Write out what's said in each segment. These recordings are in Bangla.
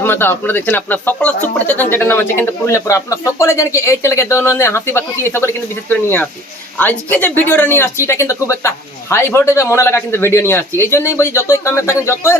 বা আসি। আজকে যে নিয়ে আসছি, এটা কিন্তু খুব একটা হাই ভোল্টেজ মনে লাগা কিন্তু ভিডিও নিয়ে আসছি। এই জন্যই বলছি, যতই কামে থাকেন, যতই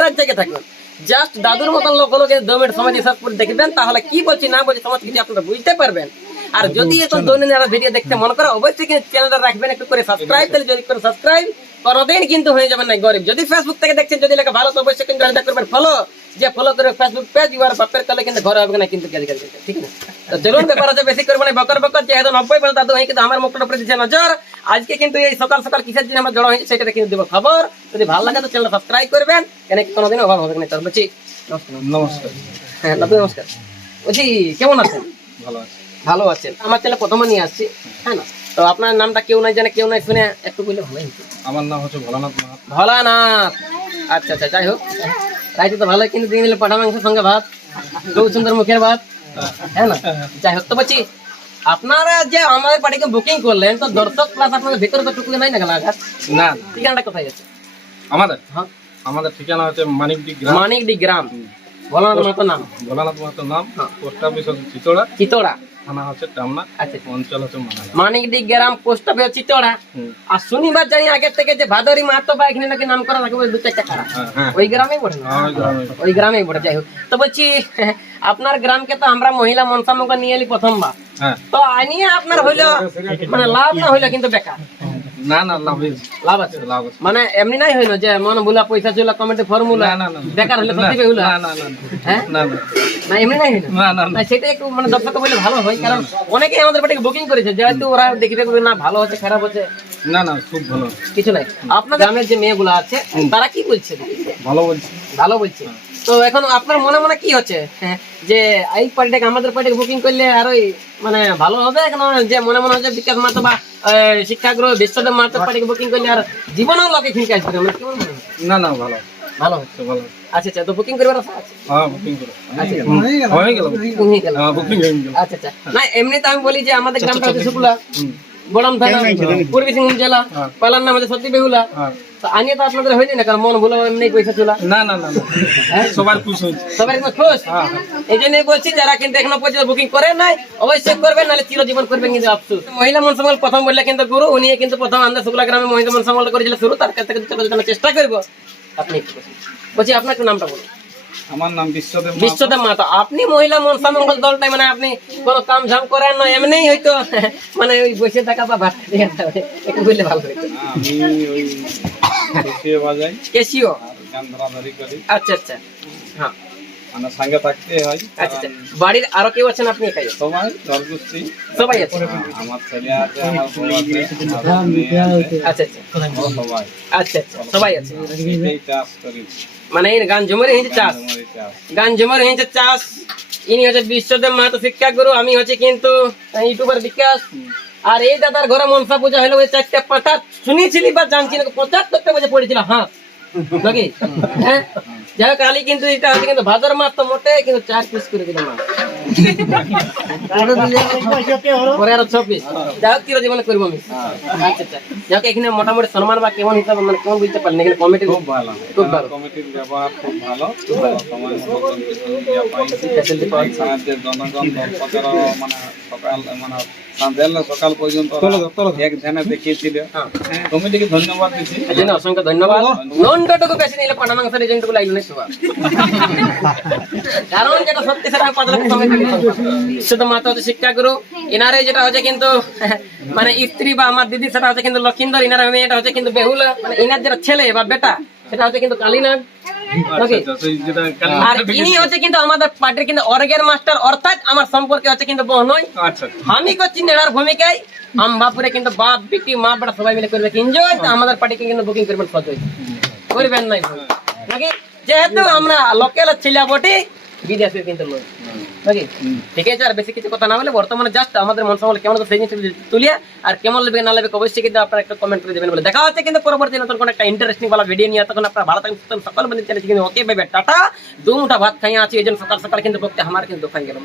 জাস্ট দাদুর মতন লোক দু মিনিট সময় দেখবেন, তাহলে কি বলছি না বলছি সমাজ কিছু আপনারা বুঝতে পারবেন। আর যদি এখন দৈনন্দিন ভিডিও দেখতে মনে করে অবশ্যই কিন্তু চ্যানেলটা রাখবেন একটু করে সাবস্ক্রাইব তাহলে যদি করে সাবস্ক্রাইব কোনোদিন কিন্তু হয়ে যাবেন না গরিব। যদি ফেসবুক থেকে দেখছেন যদি লেখা ভালো তো অবশ্যই কিন্তু করবেন ফলো যে ফলো করে ফেসবুক পেজ ইউর বাপের কালে কিন্তু ঘরে হবে না কিন্তু গালি গালি ঠিক আছে? তো চলুন ব্যাপার আছে বেশি করব না বকর বকর যেহেতু নব্বই পর্যন্ত দাদু হয় কিন্তু আমার মুখটার উপরে দিচ্ছে নজর। আজকে কিন্তু এই সকাল সকাল কিসের জন্য আমরা জড়ো হয়েছে সেটা কিন্তু দেবো খবর। যদি ভালো লাগে তো চ্যানেল সাবস্ক্রাইব করবেন কেন কোনোদিন অভাব হবে না। চল বলছি নমস্কার। নমস্কার। হ্যাঁ দাদু নমস্কার। বলছি কেমন আছেন? ভালো আছে। ভালো আছেন। আমার চ্যানেল প্রথমে নিয়ে আসছি হ্যাঁ না? তো আপনার নামটা কেউ নাই জানে কেউ নাই শুনে একটু বললে ভালো হতো আমার নাম হচ্ছে ভোলানাথ মাহাত। ভোলানাথ! আচ্ছা আচ্ছা যাই হোক। রাইতে তো ভালোই কিন্তু দিয়ে দিলে পাঠা মাংসের সঙ্গে ভাত খুব সুন্দর মুখের ভাত হ্যাঁ না? যাই হোক তো বলছি আপনারা যে আমাদের পার্টিকে বুকিং করলেন তো দর্শক প্লাস আপনাদের ভিতরে তো টুকু নাই না গেল আঘাত? না ঠিকানাটা কোথায় আছে আমাদের? হ্যাঁ। আমাদের ঠিকানা হচ্ছে মানিকডি গ্রাম। মানিকডি গ্রাম। ভোলানাথ মাতো নাম। ভোলানাথ মাহাতের নাম। হ্যাঁ। পোস্ট অফিস হচ্ছে চিতোড়া। চিতোড়া। থানা হচ্ছে টামনা আচ্ছা। অঞ্চল হচ্ছে মানালা। গ্রাম পোস্ট অফিস চিতোড়া। আর শনিবার জানি আগের থেকে যে ভাদরি মাহাতো বা এখানে নাকি নাম করা থাকে দু চারটা কারা হ্যাঁ, হ্যাঁ। ওই গ্রামেই পড়ে না? ওই গ্রামেই পড়ে। যাই হোক। তো বলছি আপনার গ্রামকে তো আমরা মহিলা মনসামুখে নিয়ে এলি প্রথমবার। হ্যাঁ। তো আনিয়ে আপনার হইল মানে লাভ না হইল কিন্তু বেকার? না না লাভ লাভ আছে? লাভ আছে। মানে এমনি নাই হইল যে মন ভুলা পয়সা চুলা কমেন্টে ফর্মুলা। বেকার হলে হইল না না না। হ্যাঁ? না না। না এমনি নাই না না না। না সেটা একটু মানে দর্শক বলে ভালো হয় কারণ অনেকেই আমাদের পার্টিকে বুকিং করেছে যেহেতু ওরা দেখবে না ভালো হচ্ছে খারাপ হচ্ছে। না না খুব ভালো। কিছু নাই। আপনার গ্রামের যে মেয়েগুলো আছে তারা কি বলছে? ভালো বলছি। ভালো বলছে। তো এখন আপনার মনে মনে কি হচ্ছে? হ্যাঁ, যে এই পার্টিটাকে আমাদের পার্টিকে বুকিং করলে আরোই মানে ভালো হবে? এখন যে মনে মনে হচ্ছে বিকাশ মাতো বা শিক্ষাগ্রহ বিশ্বদেব মাতো পার্টিকে বুকিং করলে আর জীবনেও লোকে খিনকে আসবে না কেমন না না ভালো। ভালো। হচ্ছে ভালো। আচ্ছা আচ্ছা তো বুকিং করবার আছে? হ্যাঁ বুকিং করো। আচ্ছা হয়ে গেল। তুমি গেল। হ্যাঁ বুকিং হয়ে গেল। আচ্ছা আচ্ছা। না এমনি তো আমি বলি যে আমাদের গ্রামটা হচ্ছে শুক্লা বড়াম থানা পূর্বী সিংভূম জেলা হ্যাঁ। পালার নাম হচ্ছে সত্যি বেহুলা। হ্যাঁ। তো আনিয়ে তো আপনাদের হয়নি না কারণ মন ভুলে এমনি পয়সা চলা না না না হ্যাঁ? সবার খুশ হয়েছে। কিন্তু খুশ? হ্যাঁ। এই জন্যই বলছি যারা কিন্তু এখনও পর্যন্ত বুকিং করে নাই অবশ্যই করবেন নাহলে চিরজীবন করবেন কিন্তু আফসোস। মহিলা মনসামল প্রথম বললে কিন্তু গুরু উনি কিন্তু প্রথম আন্দা শুক্লা গ্রামে মহিলা মনসামল করেছিল শুরু তার কাছ থেকে চেষ্টা করব। আপনি। বলছি আপনার নামটা বলুন। আমার নাম বিশ্বদেব বিশ্বদেব মাতা আপনি মহিলা মনসামঙ্গল দলটাই মানে আপনি কোনো কাম ঝাম করেন না এমনি হয়তো মানে ওই বসে থাকা বা ভাত একটু বললে ভালো হইতো আমি ওই দেশীয় বাজাই কেসিও গান ধরাধরি করি। আচ্ছা আচ্ছা। হ্যাঁ। মানে সঙ্গে থাকতে হয়। আচ্ছা আচ্ছা। বাড়ির আরও কেউ আছেন আপনি একাই? সবাই দরগুস্তি সবাই আছে। আমার ছেলে আছে আমার বউ আচ্ছা আচ্ছা। সবাই। আচ্ছা আচ্ছা। সবাই আছে। চাষ করি। মানে গান ঝুমুর হয়েছে চাষ। গান ঝুমুর হয়েছে চাষ। ইনি হচ্ছে বিশ্বদেব মাহাতো শিক্ষা গুরু আমি হচ্ছে কিন্তু ইউটিউবার বিকাশ। আর এই দাদার ঘরে মনসা পূজা হলো ওই চারটা পাতা শুনেছিলি বা জানছি না পঁচাত্তরটা বছর পড়েছিল হ্যাঁ নাকি? হ্যাঁ? যাই হোক কালি কিন্তু এটা হচ্ছে কিন্তু ভাদর মাস তো মোটে কিন্তু চার পিস করে দিলাম মাছ পরে আরও ছ পিস যাই হোক চির জীবনে করব আমি। আচ্ছা আচ্ছা। যাই হোক এখানে মোটামুটি সম্মান বা কেমন হিসাবে মানে কেমন বুঝতে পারেন এখানে কমিটি খুব ভালো। খুব ভালো। কমিটির ব্যবহার খুব ভালো। সময় মতো কিছু পাইছি Facility পাইছি। সাহায্যের জনগণ মানে সকাল মানে সন্ধ্যা সকাল পর্যন্ত এক ধ্যানে দেখিয়েছিল। হ্যাঁ। কমিটিকে ধন্যবাদ দিচ্ছি অসংখ্য ধন্যবাদ। ননটুকু বেশি নিলে পাটা মাংসের এজেন্টগুলো লাগল না সবার কারণ যেটা সত্যি সেটা পাঁচ লক্ষ শুধু মাতা হচ্ছে যেটা হচ্ছে কিন্তু মানে স্ত্রী বা আমার দিদি সেটা হচ্ছে কিন্তু লক্ষিন্দর। ইনার মেয়েটা হচ্ছে কিন্তু বেহুলা। মানে ইনার যেটা ছেলে বা বেটা সেটা হচ্ছে কিন্তু কালীনাগ। আচ্ছা, কালী আর ইনি হচ্ছে কিন্তু আমাদের পার্টির কিন্তু অর্গের মাস্টার অর্থাৎ আমার সম্পর্কে হচ্ছে কিন্তু বহনই আচ্ছা আমি করছি নেড়ার ভূমিকায়। আমবাপুরে কিন্তু বাপ বিটি মা বাড়া সবাই মিলে করবে এনজয় আমাদের পার্টিকে কিন্তু বুকিং করবেন করবেন নাই নাকি? যেহেতু আমরা লোকাল ছিল বটে বিদেশের কিন্তু নয় ঠিক আছে আর বেশি কিছু কথা না হলে বর্তমানে জাস্ট আমাদের মন সামলে কেমন সেই জিনিস তুলিয়া আর কেমন লাগবে না লাগবে অবশ্যই কিন্তু আপনারা একটা কমেন্ট করে দেবেন বলে। দেখা হচ্ছে কিন্তু পরবর্তী নতুন কোনো একটা ইন্টারেস্টিং বালা ভিডিও নিয়ে। তখন আপনারা ভালো থাকবেন থাকবেন, সকাল বন্ধু চ্যানেল কিন্তু ওকে বাই টাটা। দু মুঠা ভাত খাইয়া আছি এই জন্য সকাল সকাল কিন্তু বকতে আমার কিন্তু দোকান গেলাম